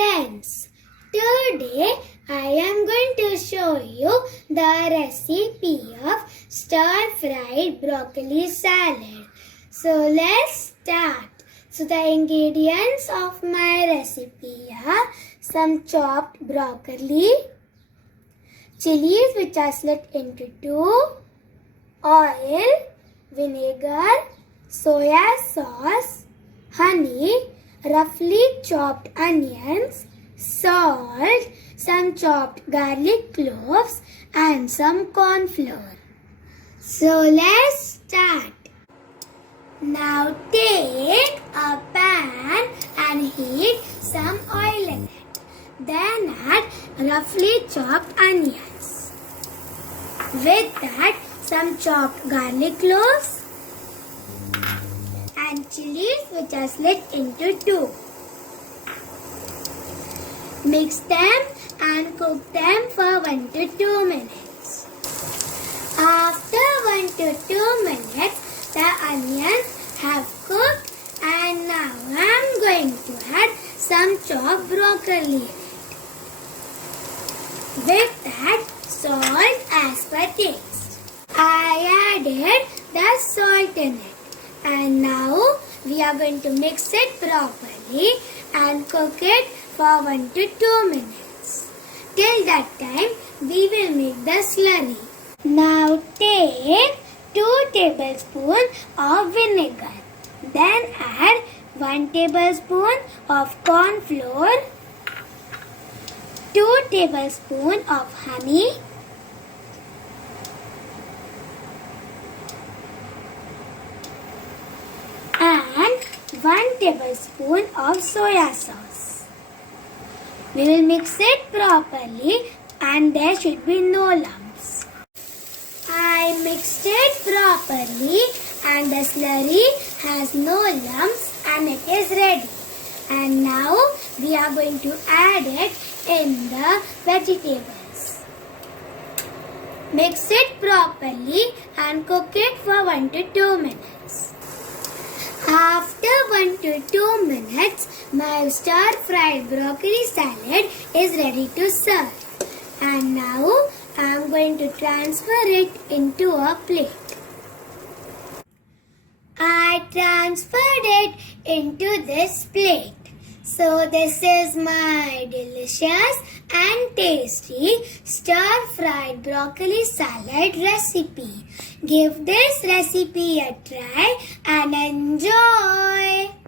friends, today I am going to show you the recipe of stir-fried broccoli salad. So let's start. So the ingredients of my recipe are some chopped broccoli, chilies which are slit into two, oil, vinegar, soya sauce, honey, roughly chopped onions, salt, some chopped garlic cloves and some corn flour. So let's start. Now take a pan and heat some oil in it. Then add roughly chopped onions. With that, some chopped garlic cloves and chilies which are slit into two. Mix them and cook them for 1 to 2 minutes. After 1 to 2 minutes, the onions have cooked and now I am going to add some chopped broccoli in it. With that, salt as per taste. I added the salt in it. And now we are going to mix it properly and cook it for 1 to 2 minutes. Till that time, we will make the slurry. Now take 2 tablespoons of vinegar. Then add 1 tablespoon of corn flour, 2 tablespoons of honey, and 1 tablespoon of soya sauce. We will mix it properly and there should be no lumps. I mixed it properly and the slurry has no lumps and it is ready. And now we are going to add it in the vegetables. Mix it properly and cook it for 1 to 2 minutes. After 1 to 2 minutes, my stir-fried broccoli salad is ready to serve. And now I am going to transfer it into a plate. I transferred it into this plate. So this is my delicious and tasty stir-fried broccoli salad recipe. Give this recipe a try and enjoy.